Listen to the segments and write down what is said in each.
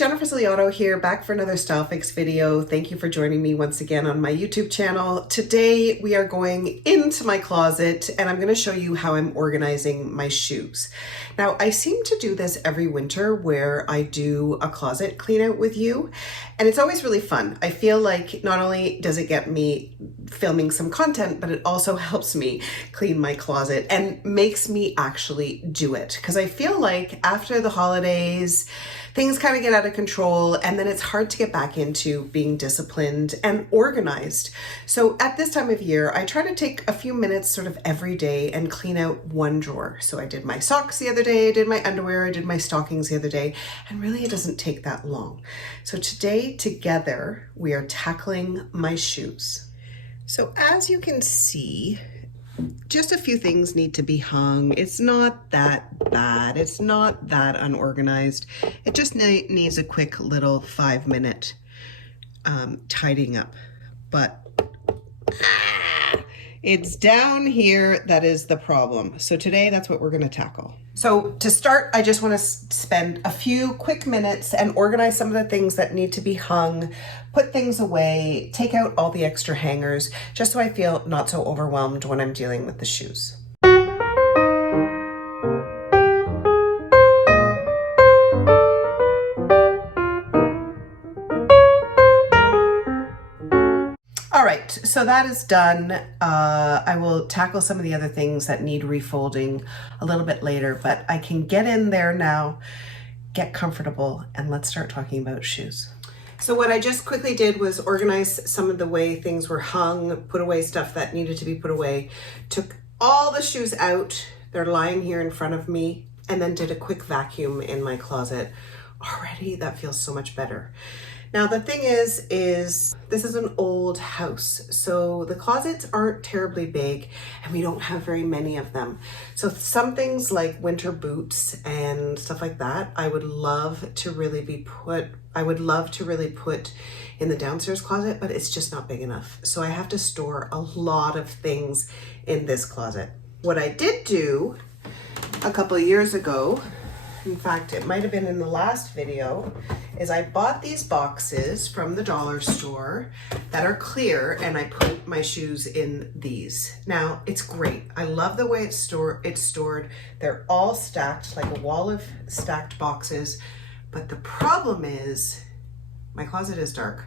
Jennifer Ziliotto here, back for another Style Fix video. Thank you for joining me once again on my YouTube channel. Today we are going into my closet and I'm going to show you how I'm organizing my shoes. Now I seem to do this every winter where I do a closet clean out with you, and it's always really fun. I feel like not only does it get me filming some content, but it also helps me clean my closet and makes me actually do it, because I feel like after the holidays things kind of get out of control and then it's hard to get back into being disciplined and organized. So at this time of year, I try to take a few minutes sort of every day and clean out one drawer. So I did my socks the other day, I did my underwear, I did my stockings the other day, and really it doesn't take that long. So today together, we are tackling my shoes. So as you can see, just a few things need to be hung. It's not that bad. It's not that unorganized. It just needs a quick little 5-minute tidying up. But it's down here that is the problem. So today that's what we're going to tackle. So to start, I just want to spend a few quick minutes and organize some of the things that need to be hung, put things away, take out all the extra hangers, just so I feel not so overwhelmed when I'm dealing with the shoes. All right, so that is done. I will tackle some of the other things that need refolding a little bit later, but I can get in there now, get comfortable, and let's start talking about shoes. So what I just quickly did was organize some of the way things were hung, put away stuff that needed to be put away, took all the shoes out, they're lying here in front of me, and then did a quick vacuum in my closet. Already that feels so much better. Now the thing is this is an old house, so the closets aren't terribly big and we don't have very many of them. So some things like winter boots and stuff like that, I would love to really put in the downstairs closet, but it's just not big enough. So I have to store a lot of things in this closet. What I did do a couple of years ago, in fact, it might have been in the last video, is I bought these boxes from the dollar store that are clear and I put my shoes in these. Now, it's great. I love the way it's stored. They're all stacked, like a wall of stacked boxes. But the problem is my closet is dark.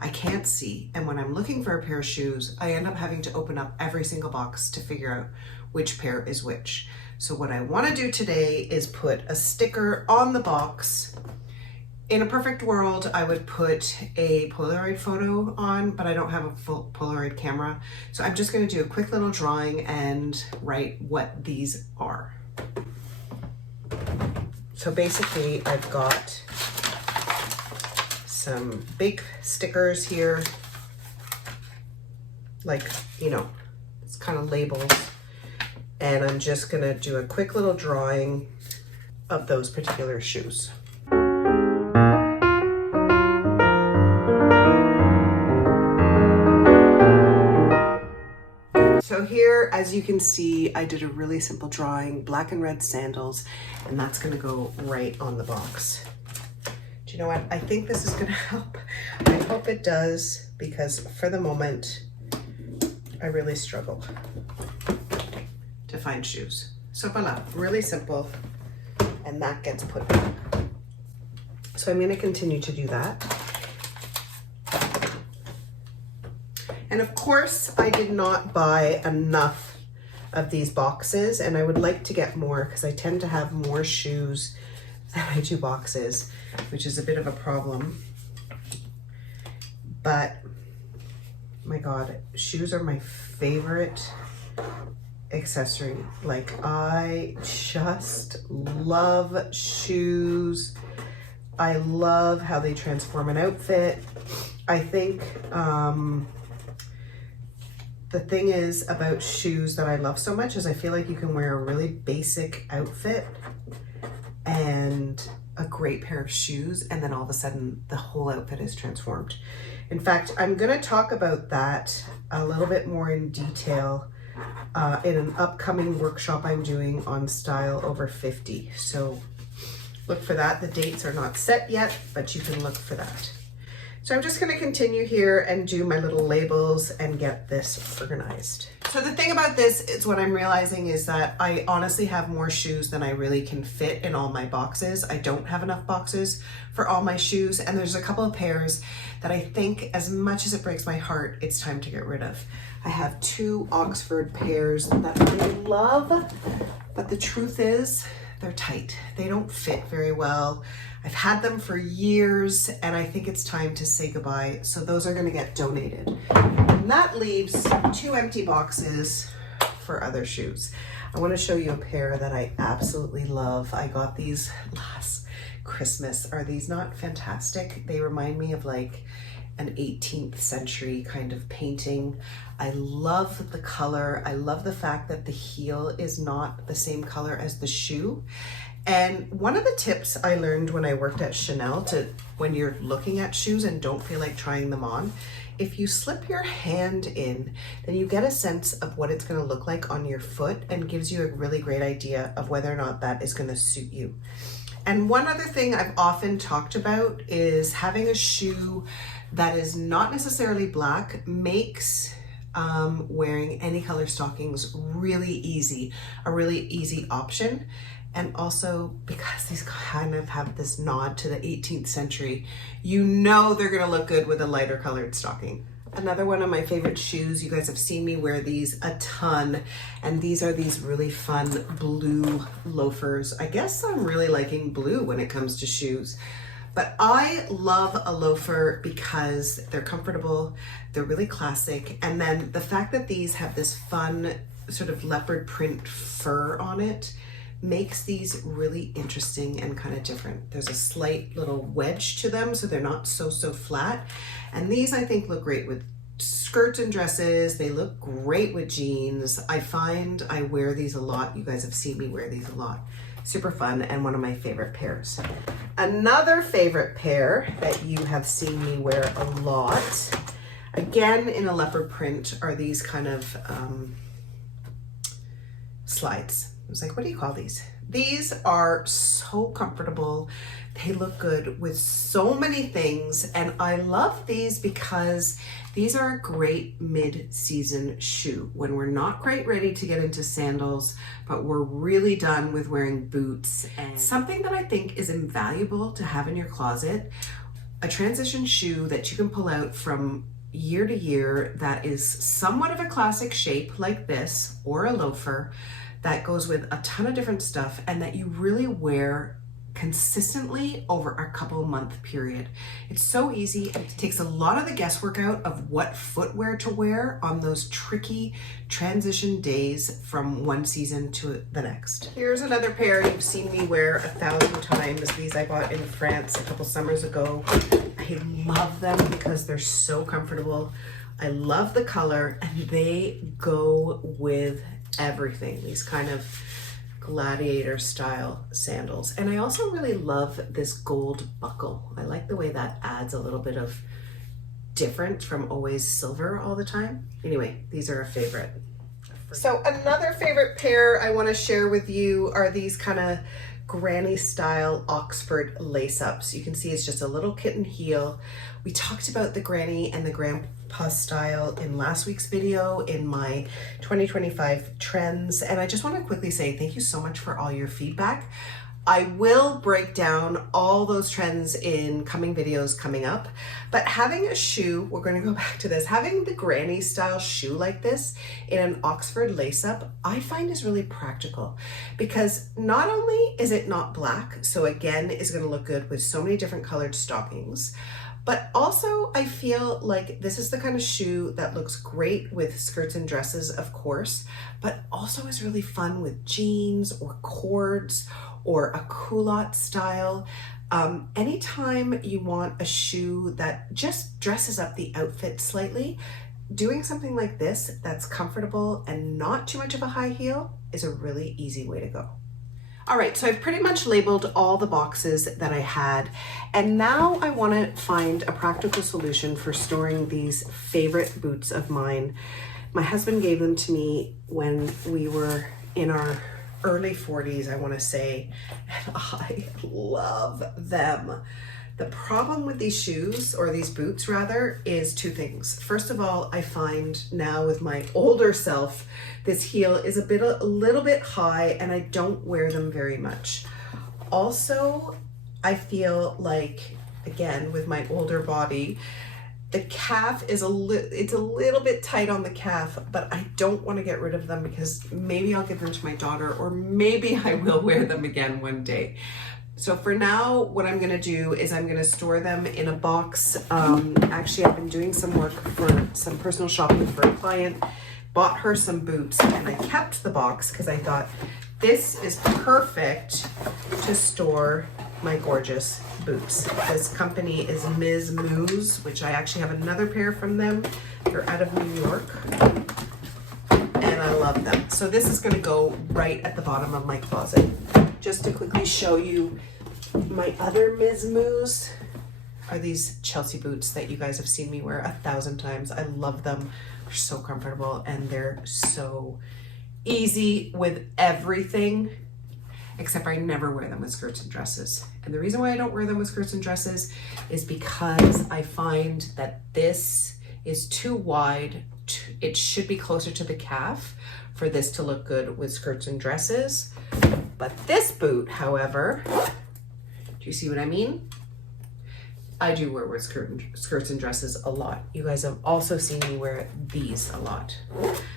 I can't see. And when I'm looking for a pair of shoes, I end up having to open up every single box to figure out which pair is which. So what I want to do today is put a sticker on the box. In a perfect world, I would put a Polaroid photo on, but I don't have a full Polaroid camera. So I'm just going to do a quick little drawing and write what these are. So basically I've got some big stickers here, like, you know, it's kind of labels. And I'm just gonna do a quick little drawing of those particular shoes. So here, as you can see, I did a really simple drawing, black and red sandals, and that's gonna go right on the box. Do you know what? I think this is gonna help. I hope it does, because for the moment, I really struggle to find shoes. So voila, really simple, and that gets put back. So I'm gonna continue to do that. And of course, I did not buy enough of these boxes, and I would like to get more because I tend to have more shoes than I do boxes, which is a bit of a problem. But my God, shoes are my favorite accessory. Like, I just love shoes. I love how they transform an outfit. I think the thing is about shoes that I love so much is I feel like you can wear a really basic outfit and a great pair of shoes, and then all of a sudden the whole outfit is transformed. In fact, I'm gonna talk about that a little bit more in detail in an upcoming workshop I'm doing on style over 50. So look for that. The dates are not set yet, but you can look for that. So I'm just gonna continue here and do my little labels and get this organized. So the thing about this is what I'm realizing is that I honestly have more shoes than I really can fit in all my boxes. I don't have enough boxes for all my shoes, and there's a couple of pairs that I think, as much as it breaks my heart, it's time to get rid of. I have 2 Oxford pairs that I love, but the truth is they're tight. They don't fit very well. I've had them for years and I think it's time to say goodbye. So those are gonna get donated. And that leaves 2 empty boxes for other shoes. I wanna show you a pair that I absolutely love. I got these last Christmas. Are these not fantastic? They remind me of like an 18th century kind of painting. I love the color. I love the fact that the heel is not the same color as the shoe. And one of the tips I learned when I worked at Chanel, when you're looking at shoes and don't feel like trying them on, if you slip your hand in, then you get a sense of what it's gonna look like on your foot and gives you a really great idea of whether or not that is gonna suit you. And one other thing I've often talked about is having a shoe that is not necessarily black makes wearing any color stockings really easy, a really easy option. And also, because these kind of have this nod to the 18th century, you know they're gonna look good with a lighter colored stocking. Another one of my favorite shoes, you guys have seen me wear these a ton, and these are these really fun blue loafers. I guess I'm really liking blue when it comes to shoes. But I love a loafer because they're comfortable, they're really classic, and then the fact that these have this fun sort of leopard print fur on it makes these really interesting and kind of different. There's a slight little wedge to them, so they're not so flat. And these I think look great with skirts and dresses. They look great with jeans. I find I wear these a lot. You guys have seen me wear these a lot. Super fun and one of my favorite pairs. Another favorite pair that you have seen me wear a lot, again in a leopard print, are these kind of slides. I was like, what do you call these? These are so comfortable. They look good with so many things. And I love these because these are a great mid-season shoe when we're not quite ready to get into sandals, but we're really done with wearing boots. And something that I think is invaluable to have in your closet, a transition shoe that you can pull out from year to year that is somewhat of a classic shape like this, or a loafer, that goes with a ton of different stuff and that you really wear consistently over a couple month period. It's so easy. It takes a lot of the guesswork out of what footwear to wear on those tricky transition days from one season to the next. Here's another pair you've seen me wear 1,000 times. These I bought in France a couple summers ago. I love them because they're so comfortable. I love the color and they go with everything. These kind of gladiator style sandals. And I also really love this gold buckle. I like the way that adds a little bit of different from always silver all the time. Anyway, these are a favorite. So another favorite pair I want to share with you are these kind of granny style Oxford lace ups. You can see it's just a little kitten heel. We talked about the granny and the grandpa style in last week's video in my 2025 trends. And I just want to quickly say thank you so much for all your feedback. I will break down all those trends in coming videos coming up, but having a shoe, we're going to go back to this, having the granny style shoe like this in an Oxford lace up, I find is really practical because not only is it not black, so again, is going to look good with so many different colored stockings, but also I feel like this is the kind of shoe that looks great with skirts and dresses, of course, but also is really fun with jeans or cords or a culotte style. Anytime you want a shoe that just dresses up the outfit slightly, doing something like this that's comfortable and not too much of a high heel is a really easy way to go. All right, so I've pretty much labeled all the boxes that I had, and now I want to find a practical solution for storing these favorite boots of mine. My husband gave them to me when we were in our early 40s, I want to say, and I love them. The problem with these shoes, or these boots rather, is two things. First of all, I find now with my older self, this heel is a little bit high and I don't wear them very much. Also, I feel like, again, with my older body, the calf is it's a little bit tight on the calf, but I don't want to get rid of them because maybe I'll give them to my daughter, or maybe I will wear them again one day. So for now, what I'm gonna do is I'm gonna store them in a box. Actually, I've been doing some work for some personal shopping for a client, bought her some boots, and I kept the box because I thought this is perfect to store my gorgeous boots. This company is Ms. Moose, which I actually have another pair from them. They're out of New York, and I love them. So this is gonna go right at the bottom of my closet. Just to quickly show you, my other Ms. Moose are these Chelsea boots that you guys have seen me wear 1,000 times. I love them. They're so comfortable and they're so easy with everything, except I never wear them with skirts and dresses. And the reason why I don't wear them with skirts and dresses is because I find that this is too wide. It should be closer to the calf for this to look good with skirts and dresses. But this boot, however, do you see what I mean? I do wear with skirts and dresses a lot. You guys have also seen me wear these a lot.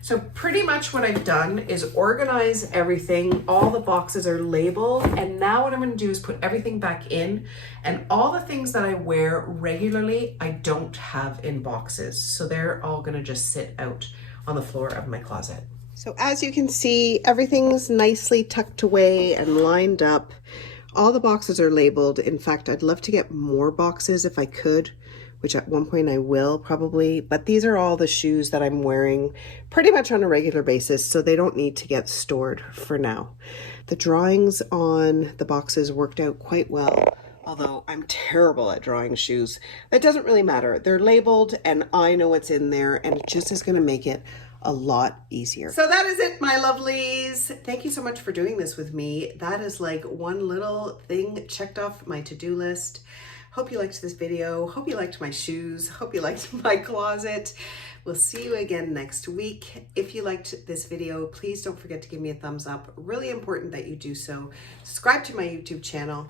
So pretty much what I've done is organize everything. All the boxes are labeled. And now what I'm gonna do is put everything back in, and all the things that I wear regularly, I don't have in boxes. So they're all gonna just sit out on the floor of my closet. So as you can see, everything's nicely tucked away and lined up. All the boxes are labeled. In fact, I'd love to get more boxes if I could, which at one point I will probably, but these are all the shoes that I'm wearing pretty much on a regular basis, so they don't need to get stored for now. The drawings on the boxes worked out quite well, although I'm terrible at drawing shoes. That doesn't really matter. They're labeled and I know what's in there, and it just is gonna make it a lot easier. So that is it, my lovelies. Thank you so much for doing this with me. That is like one little thing checked off my to-do list. Hope you liked this video. Hope you liked my shoes. Hope you liked my closet. We'll see you again next week. If you liked this video, please don't forget to give me a thumbs up. Really important that you do so. Subscribe to my YouTube channel.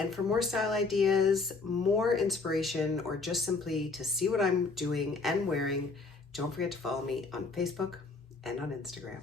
And for more style ideas, more inspiration, or just simply to see what I'm doing and wearing, don't forget to follow me on Facebook and on Instagram.